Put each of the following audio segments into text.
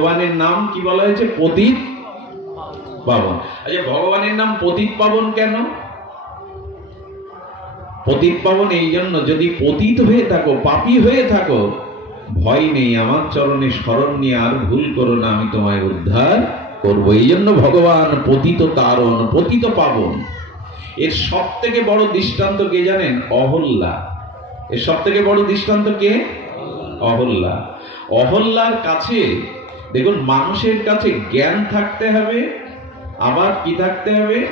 ভগবানের নাম কি বলা হয়েছে? পতিত পাবন। আচ্ছা ভগবানের নাম পতিত পাবন কেন? পতিত পাবন এই জন্য, যদি পতিত হয়ে থাকো, পাপী হয়ে থাকো, ভয় নেই, আমার চরণে স্মরণ নিয়ে আর ভুল করো না, আমি তোমায় উদ্ধার করব। এই জন্য ভগবান পতিত তারণ, পতিত পাবন। এর সব থেকে বড় দৃষ্টান্ত কে জানেন? অহল্যা এর সব থেকে বড় দৃষ্টান্ত কে? অহল্যা অহল্যার কাছে দেখুন, মানুষের কাছে জ্ঞান থাকতে হবে, আবার কি থাকতে হবে?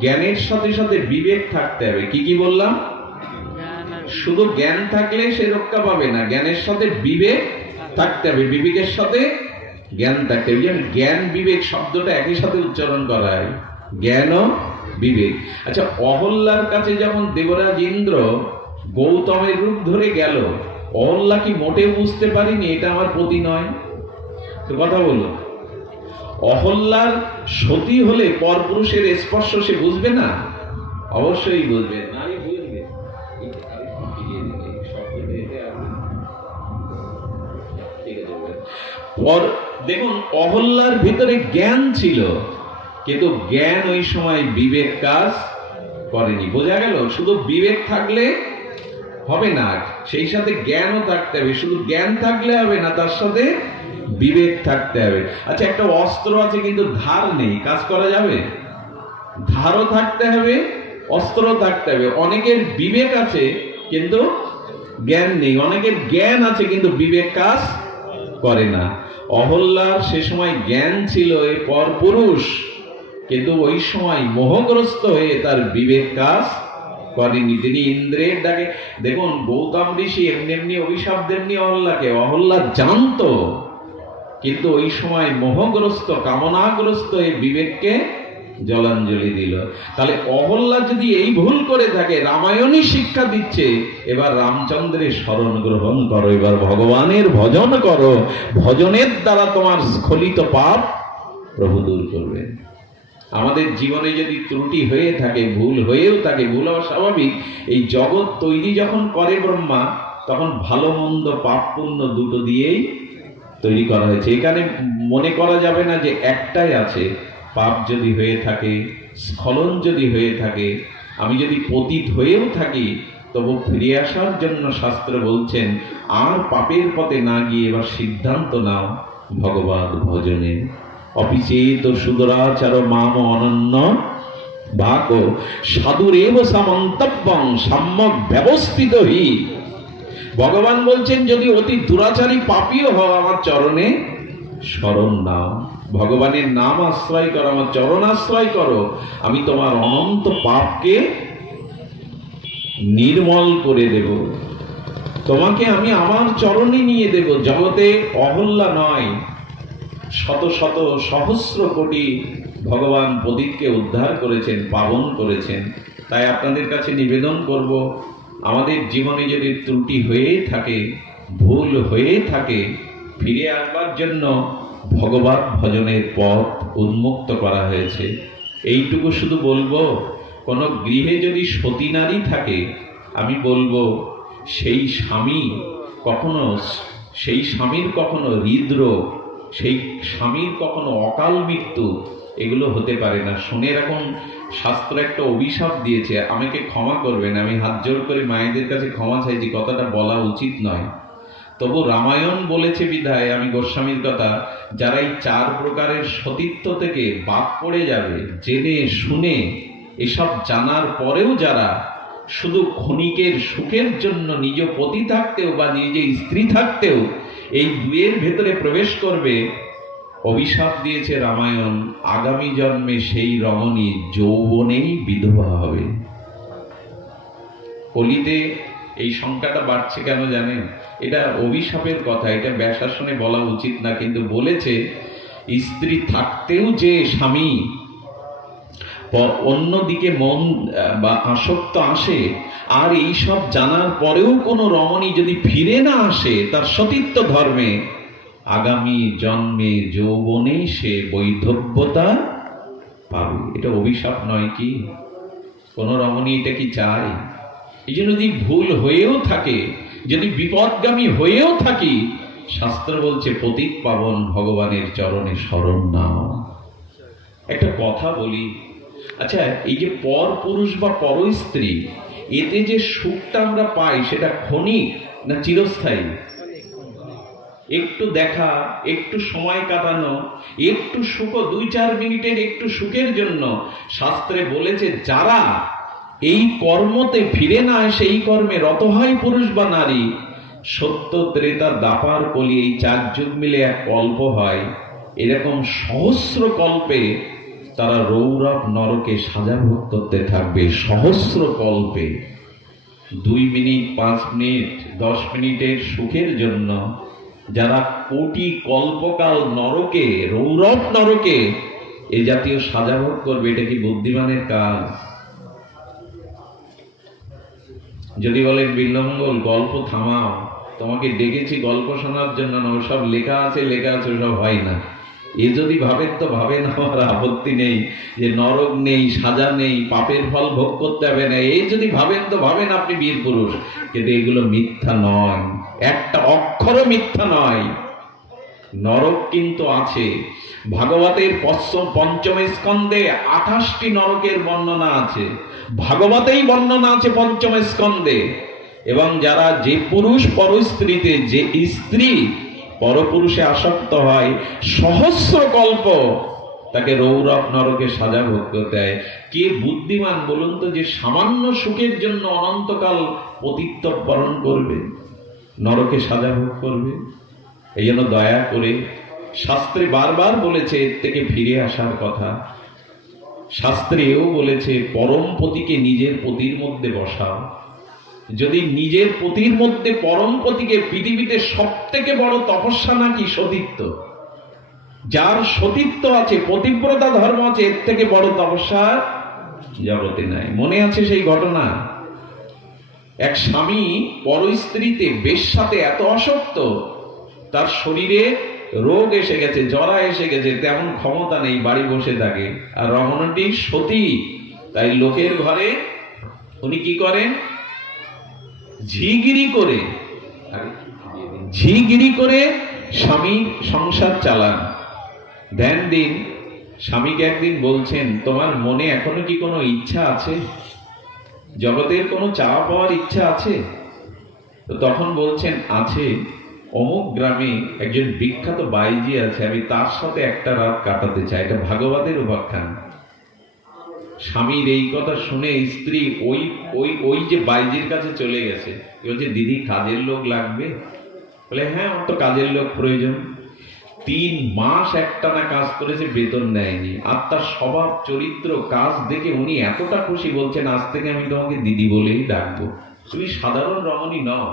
জ্ঞানের সাথে সাথে বিবেক থাকতে হবে। কি কি বললাম? শুধু জ্ঞান থাকলে সে রক্ষা পাবে না, জ্ঞানের সাথে বিবেক থাকতে হবে। বিবেকের সাথে জ্ঞান থাকতে হবে। জ্ঞান, বিবেক শব্দটা একই সাথে উচ্চারণ করা হয়। জ্ঞান বিবেক। আচ্ছা অহল্যার কাছে যেমন দেবরাজ ইন্দ্র গৌতমের রূপ ধরে গেল অহল্যা কি মোটে বুঝতে পারিনি? এটা আমার প্রতি নয়। কথা বলো অহল্যার সতী হলে পরপুরুষের স্পর্শ সে বুঝবে না? অবশ্যই বুঝবে। নারী বুঝবে। পর দেখুন অহল্যার ভিতরে জ্ঞান ছিল কিন্তু জ্ঞান ওই সময় বিবেক কাজ করেনি। বোঝা গেল? শুধু বিবেক থাকলে হবে না। সেই সাথে জ্ঞানও থাকতে হবে। শুধু জ্ঞান থাকলে হবে না তার সাথে বিবেক থাকতে হবে। আচ্ছা একটা অস্ত্র আছে কিন্তু ধার নেই, কাজ করা যাবে? ধারও থাকতে হবে অস্ত্র থাকতে হবে। অনেকের বিবেক আছে, কিন্তু জ্ঞান নেই। অনেকের জ্ঞান আছে, কিন্তু বিবেক কাজ করে না। অহল্যার সে সময় জ্ঞান ছিল, এ পর পুরুষ। কিন্তু ওই সময় মোহগ্রস্ত হয়ে তার বিবেক কাজ করেনি। তিনি ইন্দ্রের ডাকে, দেখুন, গৌতম ঋষি এমনি এমনি অভিশাপ দেননি অহল্লাকে অহল্লা জানতো কিন্তু ওই সময় মোহগ্রস্ত, কামনাগ্রস্ত এই বিবেককে জলাঞ্জলি দিল। তাহলে অহল্লা যদি এই ভুল করে থাকে, রামায়ণই শিক্ষা দিচ্ছে, এবার রামচন্দ্রের স্মরণ গ্রহণ করো, এবার ভগবানের ভজন করো। ভজনের দ্বারা তোমার স্খলিত পাপ প্রভু দূর করবেন আমাদের জীবনে যদি ত্রুটি হয়ে থাকে, ভুল হয়েও থাকে, ভুল হওয়া স্বাভাবিক, এই জগৎ তৈরি যখন করে ব্রহ্মা, তখন ভালো মন্দ পাপ পুণ্য দুটো দিয়েই তৈরি করা হয়েছে। এখানে মনে করা যাবে না যে একটাই আছে। পাপ যদি হয়ে থাকে, স্খলন যদি হয়ে থাকে, আমি যদি পতিত হয়েও থাকি, তবু ফিরে আসার জন্য শাস্ত্র বলছেন, আর পাপের পথে না গিয়ে এবার সিদ্ধান্ত নাও, ভগবান ভজনে। অপিচেত সুদরাচার মাম অনন্য। ভাগ সাধুরেব সামন্তব্যং, সাম্যক ব্যবস্থিত হি। ভগবান বলছেন, যদি অতি দুরাচারী পাপীও হও আমার চরণে, স্মরণ নাও। ভগবানের নাম আশ্রয় করো, আমার চরণ আশ্রয় করো। আমি তোমার অনন্ত পাপকে নির্মল করে দেব। তোমাকে আমি আমার চরণে নিয়ে দেব। জগতে অহল্যা নয়। শত শত সহস্র কোটি ভগবান প্রদীপকে উদ্ধার করেছেন, পাবন করেছেন। তাই আপনাদের কাছে নিবেদন করব আমাদের জীবনে যদি ত্রুটি হয়ে থাকে, ভুল হয়ে থাকে, ফিরে আসবার জন্য ভগবান ভজনের পথ উন্মুক্ত করা হয়েছে। এইটুকু শুধু বলব, কোনো গৃহে যদি সতী নারী থাকে, আমি বলব, সেই স্বামী কখনো সেই স্বামীর কখনো হৃদরোগ, সেই স্বামীর কখনো অকাল মৃত্যু, এগুলো হতে পারে না। শুনে এখন শাস্ত্র একটা অভিশাপ দিয়েছে, আমাকে ক্ষমা করবেন, আমি হাত জোর করে মায়েদের কাছে ক্ষমা চাইছি কথাটা বলা উচিত নয়। তবু রামায়ণ বলেছে বিধায়, আমি গোস্বামীর কথা, যারা এই চার প্রকারের সতীত্ব থেকে বাদ পড়ে যাবে, জেনে, শুনে, এসব জানার পরেও যারা শুধু ক্ষণিকের সুখের জন্য নিজ পতি থাকতেও বা নিজে স্ত্রী থাকতেও এই দুয়ের ভেতরে প্রবেশ করবে অভিশাপ দিয়েছে রামায়ণ, আগামী জন্মে সেই রমণী যৌবনেই বিধবা হবে। কলিতে এই সংখ্যাটা বাড়ছে কেন জানেন? এটা অভিশাপের কথা, এটা ব্যাসাসনে বলা উচিত না, কিন্তু বলেছে, স্ত্রী থাকতেও যে স্বামী অন্যদিকে মন বা আসক্ত আসে, আর এই সব জানার পরেও কোনো রমণী যদি ফিরে না আসে, তার সতীত্ব ধর্মে আগামী জন্মে যৌবনে সে বৈধব্যতা পাবে। এটা অভিশাপ নয় কি? কোনো রমণী এটা কি চায়? এই জন্য যদি ভুল হয়েও থাকে, যদি বিপদগামী হয়েও থাকি, শাস্ত্র বলছে প্রতীক পাবন ভগবানের চরণে স্মরণ নাও একটা কথা বলি। আচ্ছা এই যে পর পুরুষ বা পর স্ত্রী, এতে যে সুখটা আমরা পাই, সেটা ক্ষণিক না চিরস্থায়ী? একটু দেখা, একটু সময় কাটানো, একটু সুখ দুই চার মিনিটের একটু সুখের জন্য। শাস্ত্রে বলেছে, যারা এই কর্মতে ফিরে না আসে এই কর্মে রত হয় পুরুষ বা নারী, সত্য ত্রেতা দাপার কলি এই চার যুগ মিলে এক কল্প হয়। এরকম সহস্র কল্পে তারা রৌরব নরকে সাজা ভোগ করতে থাকবে, সহস্র কল্পে। দুই মিনিট, পাঁচ মিনিট, দশ মিনিটের সুখের জন্য যারা কোটি কল্পকাল নরকে, রৌরব নরকে, এ জাতীয় সাজা ভোগ করবে, এটা কি বুদ্ধিমানের কাজ? যদি বলেন বিল্লমঙ্গল, গল্প থামাও, তোমাকে ডেকেছি গল্প শোনার জন্য, না, ওসব লেখা আছে লেখা আছে, ওসব হয় না। এ যদি ভাবেন তো ভাবেন, আমার আপত্তি নেই যে নরক নেই, সাজা নেই, পাপের ফল ভোগ করতে হবে না। এই যদি ভাবেন তো ভাবেন, আপনি বীর পুরুষ। কিন্তু এগুলো মিথ্যা নয়। একটা অক্ষরও মিথ্যা নয়। নরক কিন্তু আছে। ভাগবতের পঞ্চম স্কন্ধে আঠাশটি নরকের বর্ণনা আছে। ভাগবতেই বর্ণনা আছে পঞ্চম স্কন্ধে। এবং যারা যে পুরুষ পর স্ত্রীতে যে স্ত্রী পরপুরুষে আসক্ত হয়, সহস্র কল্প তাকে রৌরব নরকে সাজা ভোগ হয়। কে বুদ্ধিমান বলুন তো যে সামান্য সুখের জন্য অনন্তকাল পতিত্ব বরণ করবে? নরকে সাজা ভোগ করবে। এই জন্য দয়া করে শাস্ত্রে বারবার বলেছে এর থেকে ফিরে আসার কথা। শাস্ত্রে এও বলেছে, পরম পতিকে নিজের পতির মধ্যে বসাও। যদি নিজের পতির মধ্যে পরম পতিকে পৃথিবীতে সব থেকে বড় তপস্যা নাকি সতীত্ব? যার সতীত্ব আছে, পতিব্রতা ধর্ম আছে, এর থেকে বড় তপস্যা জগতে নাই। মনে আছে সেই ঘটনা? এক স্বামী পর স্ত্রীতে বেশ সাথে এত আসক্ত, তার শরীরে রোগ এসে গেছে জরা এসে গেছে, তেমন ক্ষমতা নেই, বাড়ি বসে থাকে। আর রমণটি সতী, তাই লোকের ঘরে উনি কি করেন? ঝিগিরি করে ঝিগিরি করে স্বামী সংসার চালান। ধ্যান দিন স্বামীকে একদিন বলছেন, তোমার মনে এখনও কি কোনো ইচ্ছা আছে? জগতের কোনো চাওয়া পাওয়ার ইচ্ছা আছে? তো তখন বলছেন, আছে। অমুক গ্রামে একজন বিখ্যাত বাইজি আছে, আমি তার সাথে একটা রাত কাটাতে চাই। এটা ভাগবতের উপাখ্যান। স্বামীর এই কথা শুনে স্ত্রী ওই ওই ওই যে বাইজির কাছে চলে গেছে। বলছে, দিদি, কাজের লোক লাগবে? বলে হ্যাঁ আমার তো কাজের লোক প্রয়োজন। তিন মাস একটানা কাজ করেছে বেতন নেয়নি আর তার স্বভাব, চরিত্র, কাজ দেখে উনি এতটা খুশি বলছেন, আজ থেকে আমি তোমাকে দিদি বলেই ডাকবো। তুমি সাধারণ রমণী নও,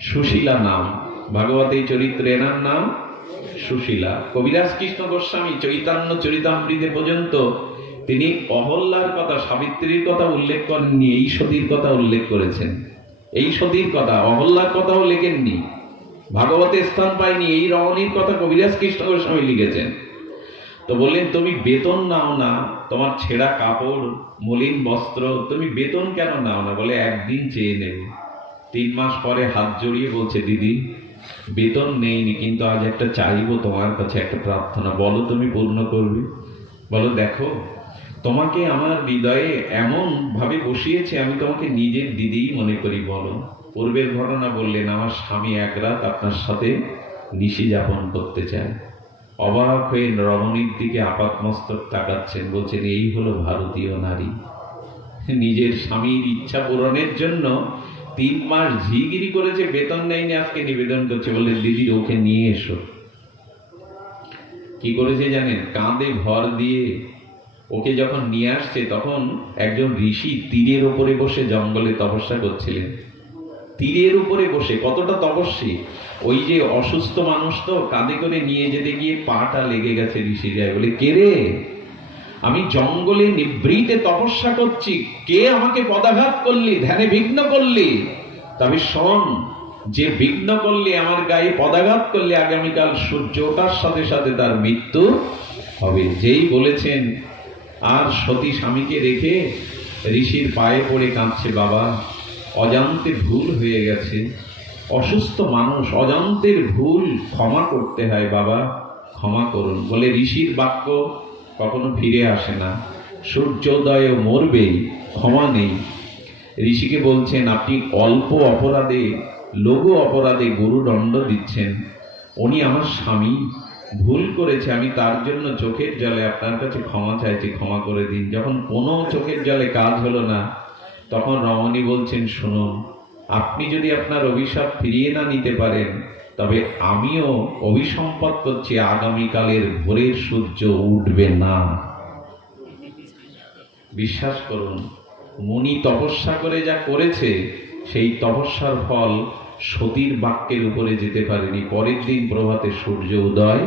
সুশীলা নাম। ভাগবত এই চরিত্র এনার নাম সুশীলা। কবিরাজ কৃষ্ণ গোস্বামী চৈতন্য চরিতামৃতে পর্যন্ত তিনি অহল্যার কথা, সাবিত্রীর কথা উল্লেখ করেননি এই সতীর কথা উল্লেখ করেছেন। এই সতীর কথা, অহল্যার কথাও লেখেননি। ভাগবতে স্থান পায়নি এই রমণীর কথা কবিরাজ কৃষ্ণ গোস্বামী লিখেছেন। তো বললেন, তুমি বেতন নাও না, তোমার ছেঁড়া কাপড়, মলিন বস্ত্র, তুমি বেতন কেন নাও না? বলে, একদিন চেয়ে নেবে। তিন মাস পরে হাত জড়িয়ে বলছে, দিদি, বেতন নেইনি, কিন্তু আজ একটা চাইব তোমার কাছে, একটা প্রার্থনা। বলো তুমি পূর্ণ করবে? বলো, দেখো, তোমাকে আমার হৃদয়ে এমন ভাবে বসিয়েছে, আমি তোমাকে নিজের দিদিই মনে করি, বলো। পূর্বের ঘটনা বললেন, আমার স্বামী এক রাত আপনার সাথে নিশি যাপন করতে চায়। অবাক হয়ে রমণীর দিকে আপাতমস্তক তাকাচ্ছেন, বলছেন, এই হলো ভারতীয় নারী। নিজের স্বামীর ইচ্ছা পূরণের জন্য তিন মাস ঝিগিরি করেছে, বেতন নেয়নি, আজকে নিবেদন করছে। বলে দিদি, ওকে নিয়ে এসো। কি করেছে জানেন? কাঁধে ভর দিয়ে ওকে যখন নিয়ে আসছে, তখন একজন ঋষি তীরের ওপরে বসে জঙ্গলে তপস্যা করছিলেন। তীরের উপরে বসে কতটা তপস্বী। ওই যে অসুস্থ মানুষ তো কাঁধে করে নিয়ে যেতে গিয়ে পাটা লেগে গেছে ঋষি যায় বলে, কে রে? আমি জঙ্গলে নিভৃতে তপস্যা করছি। কে আমাকে পদাঘাত করলি, ধ্যানে বিঘ্ন করলি? তবে শোন, যে বিঘ্ন করলি আমার গায়ে পদাঘাত করলে আগামীকাল সূর্য ওঠার সাথে সাথে তার মৃত্যু হবে। যেই বলেছেন, আর সতী স্বামীকে রেখে ঋষির পায়ে পড়ে কাঁদছে বাবা। অজান্তে ভুল হয়ে গেছে। অসুস্থ মানুষ অজান্তের ভুল ক্ষমা করতে হয়, বাবা, ক্ষমা করুন। বলে ঋষির বাক্য কখনো ফিরে আসে না। সূর্যোদয় মরবেই ক্ষমা নেই। ঋষিকে বলছেন, আপনি অল্প অপরাধে, লঘু অপরাধে গুরুদণ্ড দিচ্ছেন। উনি আমার স্বামী। ভুল করেছে, আমি তার জন্য চোখের জলে আপনার কাছে ক্ষমা চাইছি, ক্ষমা করে দিন। যখন কোনো চোখের জলে কাজ হলো না তখন রমণী বলছেন, শুনুন, আপনি যদি আপনার অভিশাপ ফিরিয়ে না নিতে পারেন, তবে আমিও অভিসম্পদ করছি, আগামীকালের ভোরের সূর্য উঠবে না। বিশ্বাস করুন, মুনি তপস্যা করে যা করেছে, সেই তপস্যার ফল সতীর বাক্যের উপরে যেতে পারেনি। পরের দিন প্রভাতে সূর্য উদয়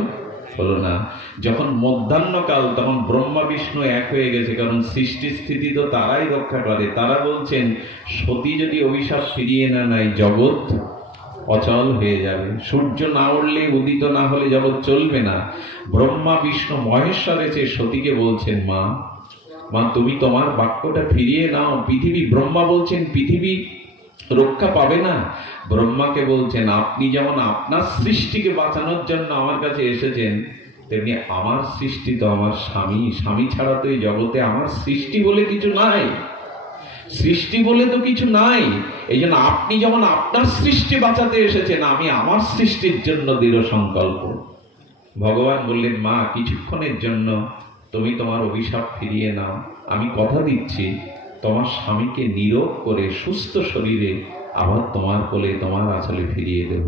হলো না। যখন মধ্যাহ্নকাল, তখন ব্রহ্মা, বিষ্ণু এক হয়ে গেছে, কারণ সৃষ্টি স্থিতি তো তারাই রক্ষা করে। তারা বলছেন, সতী যদি অভিশাপ ফিরিয়ে না নেয়, জগৎ অচল হয়ে যাবে। সূর্য না উঠলে উদিত না হলে জগৎ চলবে না। ব্রহ্মা, বিষ্ণু, মহেশ্বর এসে সতীকে বলছেন, মা মা, তুমি তোমার বাক্যটা ফিরিয়ে নাও। পৃথিবী, ব্রহ্মা বলছেন, পৃথিবী রক্ষা পাবে না। ব্রহ্মাকে বলছেন, আপনি যেমন আপনার সৃষ্টিকে বাঁচানোর জন্য আমার কাছে এসেছেন, তেমনি আমার সৃষ্টি তো আমার স্বামী। স্বামী ছাড়া তো এই জগতে আমার সৃষ্টি বলে কিছু নাই। সৃষ্টি বলে তো কিছু নাই। এই জন্য আপনি যেমন আপনার সৃষ্টি বাঁচাতে এসেছেন, আমি আমার সৃষ্টির জন্য দৃঢ় সংকল্প। ভগবান বললেন, মা, কিছুক্ষণের জন্য তুমি তোমার অভিশাপ ফিরিয়ে নাও। আমি কথা দিচ্ছি। তোমার স্বামীকে নীরব করে সুস্থ শরীরে আবার তোমার কোলে তোমার আঁচলে ফিরিয়ে দেব।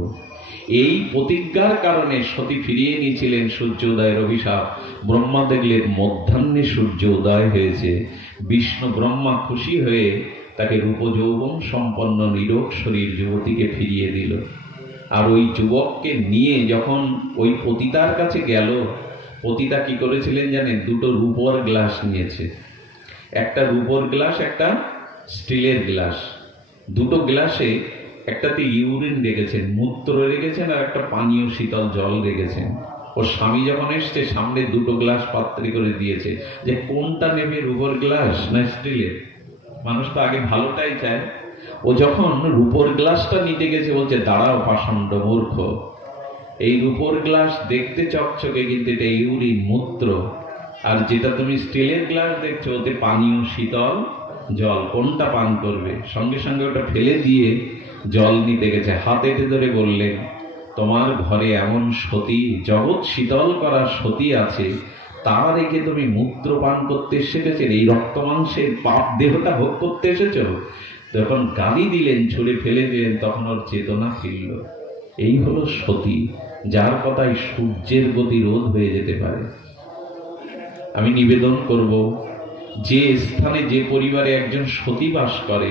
এই প্রতিজ্ঞার কারণে সতী ফিরিয়ে নিয়েছিলেন সূর্য অভিশাপ। ব্রহ্মা দেখলেন মধ্যাহ্নে সূর্য উদয় হয়েছে। বিষ্ণু ব্রহ্মা খুশি হয়ে তাকে রূপযৌবন সম্পন্ন নীরব শরীর যুবতীকে ফিরিয়ে দিল। আর ওই যুবককে নিয়ে যখন ওই পতিতার কাছে গেল, পতিতা কি করেছিলেন জানেন? দুটো রূপর গ্লাস নিয়েছে। একটা রূপর গ্লাস, একটা স্টিলের গ্লাস। দুটো গ্লাসে একটাতে ইউরিন রেখেছেন, মূত্র রেখেছেন আর একটা পানীয় শীতল জল রেখেছেন। ওর স্বামী যখন এসছে, সামনে দুটো গ্লাস পাত্রে করে দিয়েছে। যে কোনটা নেবে রূপর গ্লাস না স্টিলের? মানুষ তো আগে ভালোটাই চায়। ও যখন রূপর গ্লাসটা নিতে গেছে, বলছে, দাঁড়াও পাষণ্ড মূর্খ। এই রূপর গ্লাস দেখতে চকচকে, কিন্তু এটা ইউরিন, মূত্র। আর যেটা তুমি স্টিলের গ্লাস দেখছ, ওতে পানীয় শীতল জল, কোনটা পান করবে? সঙ্গে সঙ্গে ওটা ফেলে দিয়ে জল নিতে গেছে। হাতে ধরে বললেন তোমার ঘরে এমন সতী, জগৎ শীতল করা সতী আছে, তা রেখে তুমি মূত্র পান করতে এসেছেন, এই রক্ত মাংসের পাপ দেহটা ভোগ করতে এসেছ? যখন গালি দিলেন, ছুড়ে ফেলে দিলেন, তখন ওর চেতনা ফিরল। এই হলো সতী, যার কথায় সূর্যের গতি রোধ হয়ে যেতে পারে। আমি নিবেদন করব, যে স্থানে যে পরিবারে একজন সতী বাস করে,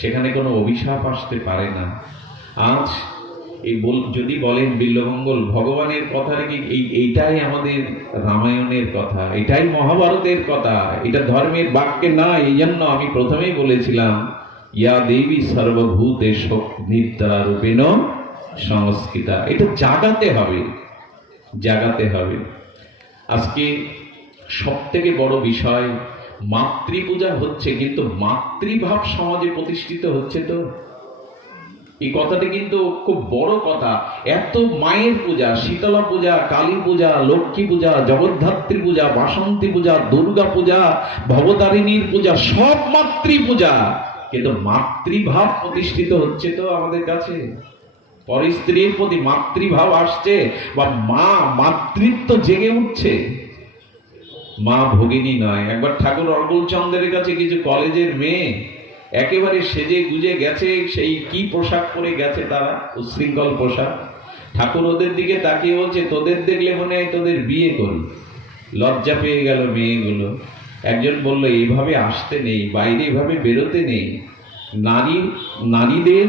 সেখানে কোনো অভিশাপ আসতে পারে না। আজ এই বল, যদি বলেন বিল্লমঙ্গল ভগবানের কথা রেখে এই, এইটাই আমাদের রামায়ণের কথা, এটাই মহাভারতের কথা, এটা ধর্মের বাক্যে না, এই জন্য আমি প্রথমেই বলেছিলাম, ইয়া দেবী সর্বভূতে নিদ্রা রূপেণ সংস্কৃতা। এটা জাগাতে হবে জাগাতে হবে। আজকে সব থেকে বড় বিষয়, মাতৃপূজা হচ্ছে, কিন্তু মাতৃভাব সমাজে প্রতিষ্ঠিত হচ্ছে তো? এই কথাটি কিন্তু খুব বড় কথা। এত মায়ের পূজা, শীতলা পূজা, কালী পূজা, লক্ষ্মী পূজা, জগদ্ধাত্রী পূজা, বাসন্তী পূজা, দুর্গা পূজা, ভবতারিণীর পূজা, সব মাতৃ পূজা কিন্তু মাতৃভাব প্রতিষ্ঠিত হচ্ছে তো আমাদের কাছে? পরে স্ত্রীর প্রতি মাতৃভাব আসছে বা মা মাতৃত্ব জেগে উঠছে। মা ভগিনী নয়। একবার ঠাকুর অর্গুল চন্দ্রের কাছে কিছু কলেজের মেয়ে একেবারে সেজে গুজে গেছে, সেই কি পোশাক পরে গেছে তারা? উশৃঙ্খল পোশাক। ঠাকুর ওদের দিকে তাকিয়ে বলছে, তোদের দেখলে মনে হয় তোদের বিয়ে করি। লজ্জা পেয়ে গেল মেয়েগুলো। একজন বলল এইভাবে আসতে নেই, বাইরে এভাবে বেরোতে নেই। নারী, নারীদের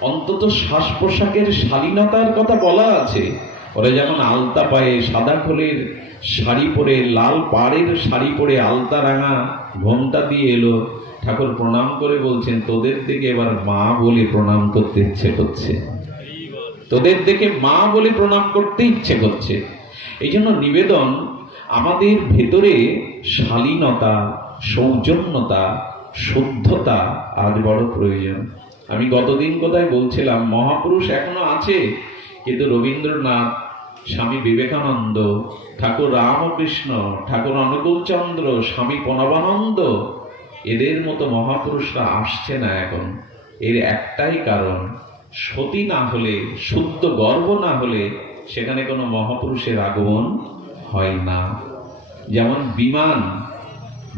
অন্তত শ্বাস পোশাকের শালীনতার কথা বলা আছে। ওরা যেমন আলতা পায়ে সাদা খোলের শাড়ি পরে, লাল পাড়ের শাড়ি পরে আলতা রাঙা ঘণ্টা দিয়ে এলো। ঠাকুর প্রণাম করে বলছেন, তোদের দিকে এবার মা বলে প্রণাম করতে ইচ্ছে করছে। তোদের দেখে মা বলে প্রণাম করতে ইচ্ছে করছে। এই জন্য নিবেদন, আমাদের ভেতরে শালীনতা, সৌজন্যতা, শুদ্ধতা আজ বড় প্রয়োজন। আমি গতদিন কোথায় বলছিলাম, মহাপুরুষ এখনও আছে, কিন্তু রবীন্দ্রনাথ স্বামী বিবেকানন্দ, ঠাকুর রামকৃষ্ণ, ঠাকুর অনুকূলচন্দ্র স্বামী প্রণবানন্দ, এদের মতো মহাপুরুষরা আসছে না এখন। এর একটাই কারণ, সতী না হলে, শুদ্ধ গর্ব না হলে সেখানে কোনো মহাপুরুষের আগমন হয় না। যেমন বিমান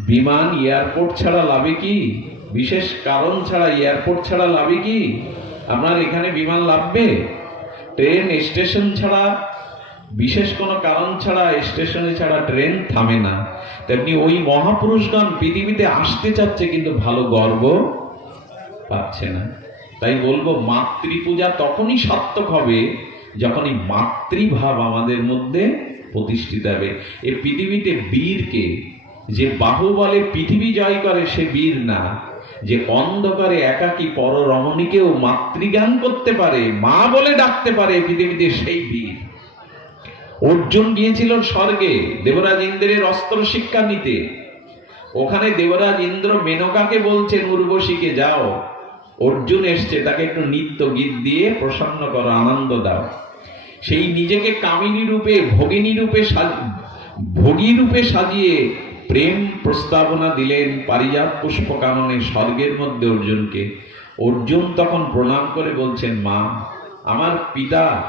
বিমান এয়ারপোর্ট ছাড়া লাভে কি? বিশেষ কারণ ছাড়া এয়ারপোর্ট ছাড়া লাভে কি? আপনার এখানে বিমান লাভবে ট্রেন স্টেশন ছাড়া বিশেষ কোনো কারণ ছাড়া, স্টেশনে ছাড়া ট্রেন থামে না। তেমনি ওই মহাপুরুষগণ পৃথিবীতে আসতে চাচ্ছে কিন্তু ভালো গর্ব পাচ্ছে না। তাই বলব, মাতৃপূজা তখনই সার্থক হবে যখন এই মাতৃভাব আমাদের মধ্যে প্রতিষ্ঠিত হবে। এই পৃথিবীতে বীরকে, যে বাহুবলে পৃথিবী জয় করে সে বীর না, যে অন্ধকারে একাকী পর রমণীকেও মাতৃজ্ঞান করতে পারে, মা বলে ডাকতে পারে পৃথিবীতে সেই বীর। অর্জুন গিয়েছিল স্বর্গে, দেবরাজ ইন্দ্রের অস্ত্র শিক্ষা নিতে। ওখানে দেবরাজ ইন্দ্র মেনকাকে বলছেন, উর্বশীকে যাও। অর্জুন এসছে, তাকে একটু নৃত্য গীত দিয়ে প্রসন্ন করো, আনন্দ দাও। সেই নিজেকে কামিনী রূপে, ভগিনী রূপে ভোগী রূপে সাজিয়ে প্রেম প্রস্তাবনা দিলেন পারিজাত পুষ্প কাননে স্বর্গের মধ্যে অর্জুনকে। অর্জুন তখন প্রণাম করে বলছেন, মা, আমার পিতা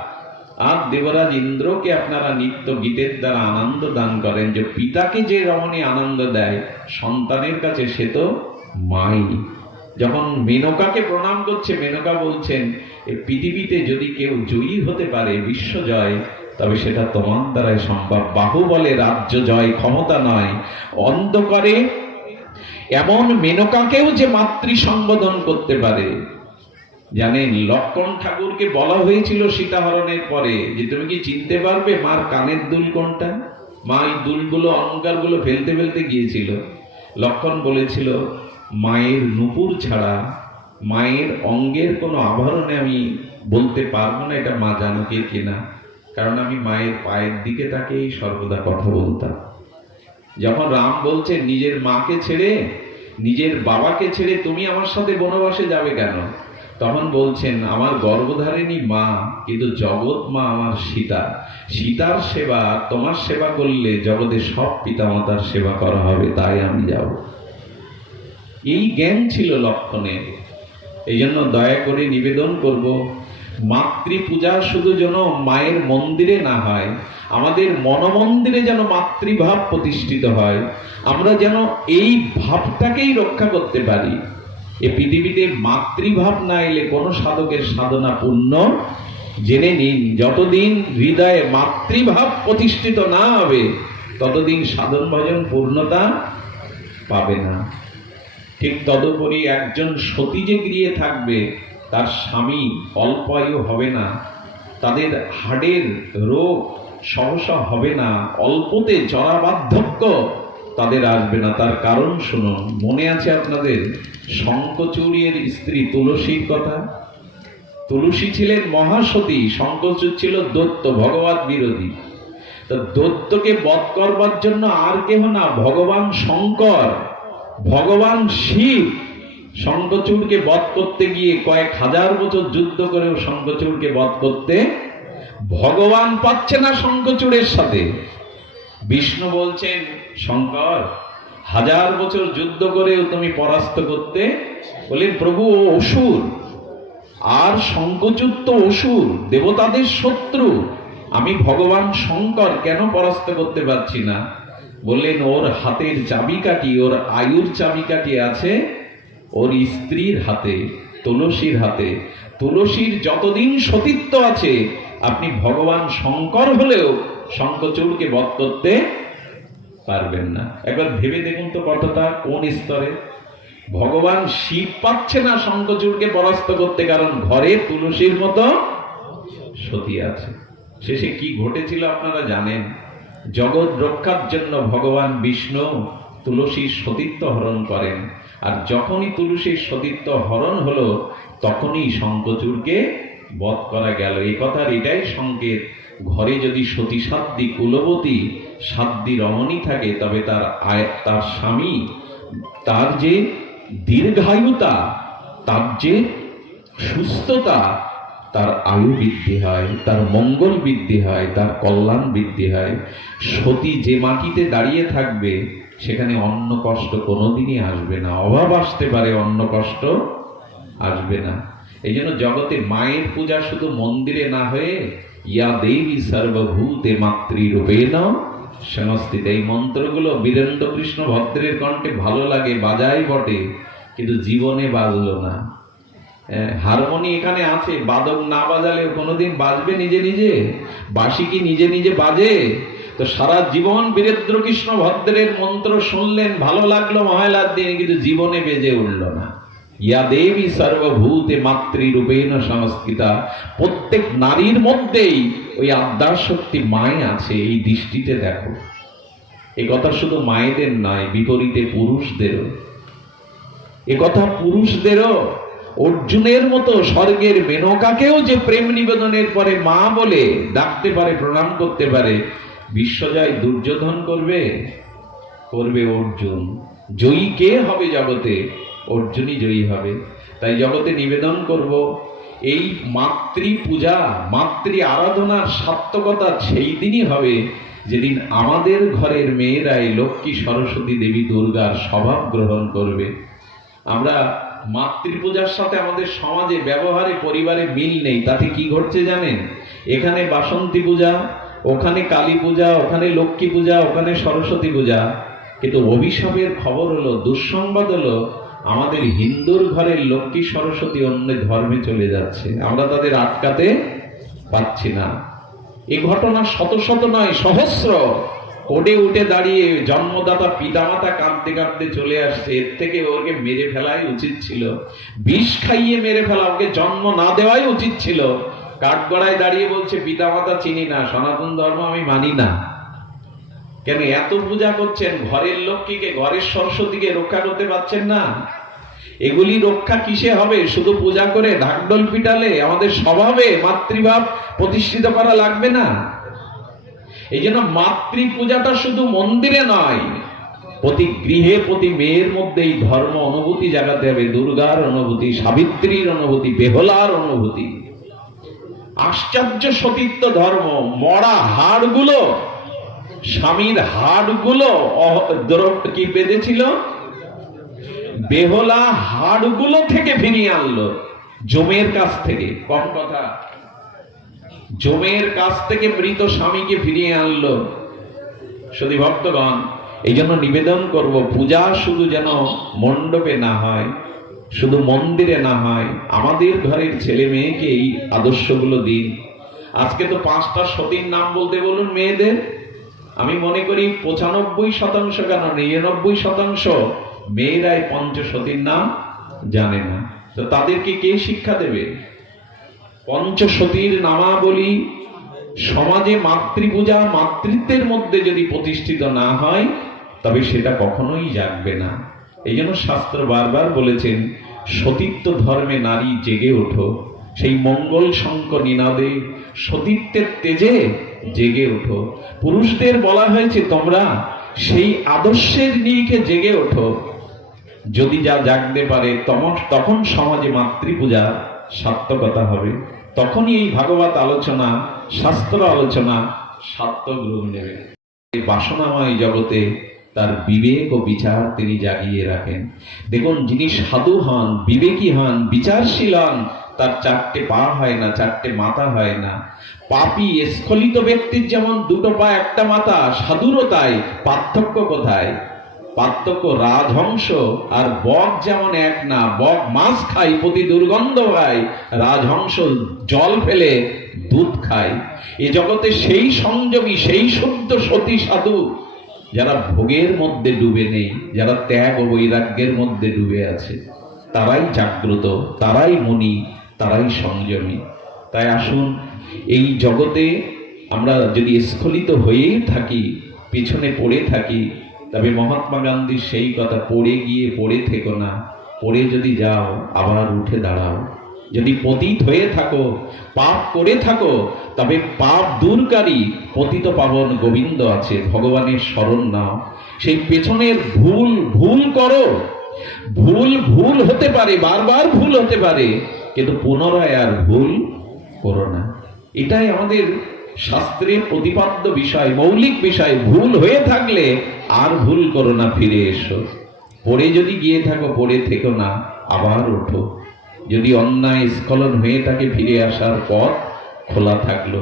আর দেবরাজ ইন্দ্রকে আপনারা নিত্য গীতের দ্বারা আনন্দ দান করেন। যে পিতাকে যে রমণী আনন্দ দেয়, সন্তানের কাছে সে তো মাই যখন মেনকাকে প্রণাম করছে, মেনকা বলছেন এই পৃথিবীতে যদি কেউ জয়ী হতে পারে বিশ্ব জয়, তবে সেটা তোমার দ্বারাই সম্ভব। বাহু বলে রাজ্য জয়, ক্ষমতা নয় অন্ধকারে এমন মেনকাকেও যে মাতৃ সম্বোধন করতে পারে। জানেন লক্ষণ ঠাকুরকে বলা হয়েছিল সীতাহরণের পরে যে তুমি কি চিনতে পারবে মার কানের দুল কোনটা? মা এই দুলগুলো, অহংকারগুলো ফেলতে ফেলতে গিয়েছিল। লক্ষণ বলেছিল, মায়ের নুপুর ছাড়া মায়ের অঙ্গের কোনো আভরণে আমি বলতে পারব না, এটা মা জানকের কিনা। কারণ আমি মায়ের পায়ের দিকে তাকেই সর্বদা কথা বলতাম। যখন রাম বলছে, নিজের মাকে ছেড়ে, নিজের বাবাকে ছেড়ে তুমি আমার সাথে বনবাসে যাবে কেন? তখন বলছেন, আমার গর্ভধারিণী মা, কিন্তু জগৎ মা আমার সীতা। সীতার সেবা, তোমার সেবা করলে জগতে সব পিতামাতার সেবা করা হবে, তাই আমি যাব। এই জ্ঞান ছিল লক্ষণের এই জন্য দয়া করে নিবেদন করব মাতৃ পূজা শুধু যেন মায়ের মন্দিরে না হয়, আমাদের মনমন্দিরে যেন মাতৃভাব প্রতিষ্ঠিত হয়, আমরা যেন এই ভাবটাকেই রক্ষা করতে পারি। এ পৃথিবীতে মাতৃভাব না এলে কোনো সাধকের সাধনা পূর্ণ? জেনে নিন, যতদিন হৃদয়ে মাতৃভাব প্রতিষ্ঠিত না হবে, ততদিন সাধন ভজন পূর্ণতা পাবে না। ঠিক তদুপরি একজন সতী যে গৃহে থাকবে, তার স্বামী অল্পায়ু হবে না, তাদের হাড়ের রোগ সহসা হবে না, অল্পতে জরাবার্ধক্য তাদের আসবে না। তার কারণ শুনুন মনে আছে আপনাদের? শঙ্কচুরিয়ের স্ত্রী তুলসীর কথা? তুলসী ছিলেন মহাসতী শঙ্কচূড় ছিল দত্ত ভগবত বিরোধী। তো দত্তকে বধ করবার জন্য আর কেহ না, ভগবান শঙ্কর, ভগবান শিব। শঙ্কচূড়কে বধ করতে গিয়ে কয়েক হাজার বছর যুদ্ধ করেও শঙ্কচূড়কে বধ করতে ভগবান পাচ্ছে না শঙ্কচূড়ের সাথে। বিষ্ণু বলছেন, শঙ্কর, হাজার বছর যুদ্ধ করেও তুমি পরাস্ত করতে বলেন, প্রভু, ও অসুর, আর শঙ্কযুক্ত অসুর, দেবতাদের শত্রু, আমি ভগবান শঙ্কর কেন পরাস্ত করতে পারছি না? বললেন, ওর হাতের চাবিকাঠি, ওর আয়ুর চাবিকাঠি আছে, ওর স্ত্রীর হাতে, তুলসীর হাতে। তুলসীর যতদিন সতীত্ব আছে, আপনি ভগবান শঙ্কর হলেও শঙ্কচূড়কে বধ করতে পারবেন না। একবার ভেবে দেখুন তো কতটা কোন স্তরে? ভগবান শিব পাচ্ছে না শঙ্কচূড়কে পরাস্ত করতে, কারণ ঘরে তুলসীর মতো সতী আছে। শেষে কি ঘটেছিল আপনারা জানেন? জগৎ রক্ষার জন্য ভগবান বিষ্ণু তুলসীর সতীত্ব হরণ করেন। আর যখনই তুলসীর সতীত্ব হরণ হলো, তখনই শঙ্কচূড়কে বধ করা গেল। এই কথার এটাই সংকেত ঘরে যদি সতী সাধ্যী কুলবতী সাধ্যী রমণী থাকে, তবে তার আয় তার স্বামী, তার যে দীর্ঘায়ুতা, তার যে সুস্থতা, তার আয়ু বৃদ্ধি হয়, তার মঙ্গল বৃদ্ধি হয়, তার কল্যাণ বৃদ্ধি হয়। সতী যে মাটিতে দাঁড়িয়ে থাকবে, সেখানে অন্ন কষ্ট কোনোদিনই আসবে না। অভাব আসতে পারে, অন্ন কষ্ট আসবে না। এই জন্য জগতে মায়ের পূজা শুধু মন্দিরে না হয়ে ইয়া দেবী সর্বভূতে মাতৃরূপেণ সংস্থিত এই মন্ত্রগুলো বীরেন্দ্র কৃষ্ণ ভদ্রের কণ্ঠে ভালো লাগে বাজাই বটে, কিন্তু জীবনে বাজলো না। হারমোনি এখানে আছে, বাদক না বাজালে কোনোদিন বাজবে নিজে নিজে? বাসি কি নিজে নিজে বাজে? তো সারা জীবন বীরেন্দ্র কৃষ্ণ ভদ্রের মন্ত্র শুনলেন, ভালো লাগল মহালার দিন, কিন্তু জীবনে বেজে উঠল না। ইয়া দেবী সর্বভূতে মাতৃরূপেণ সংস্কৃতা। প্রত্যেক নারীর মধ্যেই ওই আদ্যার শক্তি মায় আছে, এই দৃষ্টিতে দেখো। এ কথা শুধু মায়েদের নয়, বিপরীতে পুরুষদেরও। এ কথা পুরুষদেরও, অর্জুনের মতো স্বর্গের মেনকাকেও যে প্রেম নিবেদনের পরে মা বলে ডাকতে পারে, প্রণাম করতে পারে বিশ্বজয় দুর্যোধন করবে? করবে অর্জুন। জয়ী কে হবে জগতে? অর্জুনই জয়ী হবে। তাই জগতে নিবেদন করব, এই মাতৃ পূজা, মাতৃ আরাধনার সার্থকতা সেই দিনই হবে যেদিন আমাদের ঘরের মেয়েরাই লক্ষ্মী সরস্বতী দেবী দুর্গার স্বভাব গ্রহণ করবে। আমরা মাতৃপূজার সাথে আমাদের সমাজে, ব্যবহারে, পরিবারে মিল নেই। তাতে কি ঘটছে জানেন? এখানে বাসন্তী পূজা, ওখানে কালী পূজা, ওখানে লক্ষ্মী পূজা, ওখানে সরস্বতী পূজা। কিন্তু অভিশাপের খবর হলো, দুঃসংবাদ হলো আমাদের হিন্দুর ঘরের লক্ষ্মী সরস্বতী অন্য ধর্মে চলে যাচ্ছে। আমরা তাদের আটকাতে পাচ্ছি না। এই ঘটনা শত শত নয়, সহস্র। কোডে উঠে দাঁড়িয়ে জন্মদাতা পিতামাতা কাঁদতে কাঁদতে চলে আসছে। এর থেকে ওকে মেরে ফেলাই উচিত ছিল। বিষ খাইয়ে মেরে ফেলা, ওকে জন্ম না দেওয়াই উচিত ছিল। কাঠগড়ায় দাঁড়িয়ে বলছে, পিতামাতা চিনি না, সনাতন ধর্ম আমি মানি না। কেন এত পূজা করছেন? ঘরের লক্ষ্মীকে ঘরের সরস্বতীকে রক্ষা করতে পারছেন না। এগুলি রক্ষা কিসে হবে? শুধু পূজা করে ঢাকডোল পিটালে আমাদের স্বভাবে মাতৃভাব প্রতিষ্ঠিত করা লাগবে না। এই জন্য মাতৃ পূজাটা শুধু মন্দিরে নয়, প্রতি গৃহে, প্রতি মেয়ের মধ্যে এই ধর্ম অনুভূতি জাগাতে হবে। দুর্গার অনুভূতি, সাবিত্রীর অনুভূতি, বেহলার অনুভূতি। আশ্চর্য সতীত্ব ধর্ম, মরা হাড়গুলো স্বামীর হাড়গুলো কি বেঁধেছিল? বেহলা হাড়গুলো থেকে ফিরিয়ে আনলো, জমের কাছ থেকে। কম কথা। জমের কাছ থেকে মৃত স্বামীকে ফিরিয়ে আনলো। শুধু ভক্তগণ, এই জন্য নিবেদন করব, পূজা শুধু যেন মণ্ডপে না হয়, শুধু মন্দিরে না হয়, আমাদের ঘরের ছেলে মেয়েকে এই আদর্শগুলো দিন। আজকে তো পাঁচটা সতীর নাম বলতে বলুন মেয়েদের। আমি মনে করি পঁচানব্বই শতাংশ কেন নিরানব্বই শতাংশ মেয়েরাই পঞ্চসতীর নাম জানে না। তো তাদেরকে কে শিক্ষা দেবে? পঞ্চসতীর নামাবলী সমাজে মাতৃপূজা, মাতৃত্বের মধ্যে যদি প্রতিষ্ঠিত না হয়, তবে সেটা কখনোই জাগবে না। এই জন্য শাস্ত্র বারবার বলেছেন, সতীত্ব ধর্মে নারী জেগে ওঠো। সেই মঙ্গল শঙ্ক নিনাদে সতীত্বের তেজে জেগে ওঠো। পুরুষদের বলা হয়েছে, তোমরা সেই আদর্শের নিরিখে জেগে ওঠো। যদি যা জাগতে পারে তম- তখন সমাজে মাতৃপূজা সার্থকতা হবে। তখনই এই ভাগবত আলোচনা, শাস্ত্র আলোচনা সার্থক রূপ নেবে বাসনাময় জগতে তার বিবেক ও বিচার তিনি জাগিয়ে রাখেন। দেখুন, যিনি সাধু হন, বিবেকী হন, বিচারশীল হন তার চারটে পা হয় না, চারটে মাথা হয় না। পাপি স্খলিত ব্যক্তির যেমন দুটো পা, একটা মাথা, সাধুরও তাই, পার্থক্য কোথায়? পার্থক্য রাজহংস আর বক যেমন এক না, বক মাছ খায় প্রতি দুর্গন্ধ হয় রাজহংস জল ফেলে দুধ খায়। এ জগতে সেই সংযমী, সেই শুদ্ধ সতী সাধু, যারা ভোগের মধ্যে ডুবে নেই, যারা ত্যাগ ও বৈরাগ্যের মধ্যে ডুবে আছে, তারাই জাগ্রত, তারাই মুনি তারাই সংযমী। তাই আসুন, এই জগতে আমরা যদি স্খলিত হয়েই থাকি, পিছনে পড়ে থাকি, তবে মহাত্মা গান্ধীর সেই কথা, পড়ে গিয়ে পড়ে থেকো না, পড়ে যদি যাও, আবার উঠে দাঁড়াও। যদি পতিত হয়ে থাকো, পাপ করে থাকো, তবে পাপ দূরকারী, পতিত পাবন গোবিন্দ আছে, ভগবানের স্মরণ নাও। সেই পেছনের ভুল ভুল করো। ভুল ভুল হতে পারে, বারবার ভুল হতে পারে। কিন্তু পুনরায় আর ভুল করো না। এটাই আমাদের শাস্ত্রের প্রতিপাদ্য বিষয়, মৌলিক বিষয়। ভুল হয়ে থাকলে আর ভুল করো না, ফিরে এসো। পড়ে যদি গিয়ে থাকো, পড়ে থেকো না, আবার ওঠো। যদি অন্যায় স্খলন হয়ে থাকে, ফিরে আসার পথ খোলা থাকল।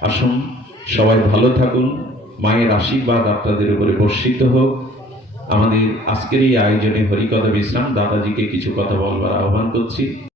আসুন, সবাই ভালো থাকুন। মায়ের আশীর্বাদ আপনাদের উপরে বর্ষিত হোক। আমাদের আজকের এই আয়োজনে হরিকথা বিশ্রাম, দাদাজিকে কিছু কথা বলবার আহ্বান করছি।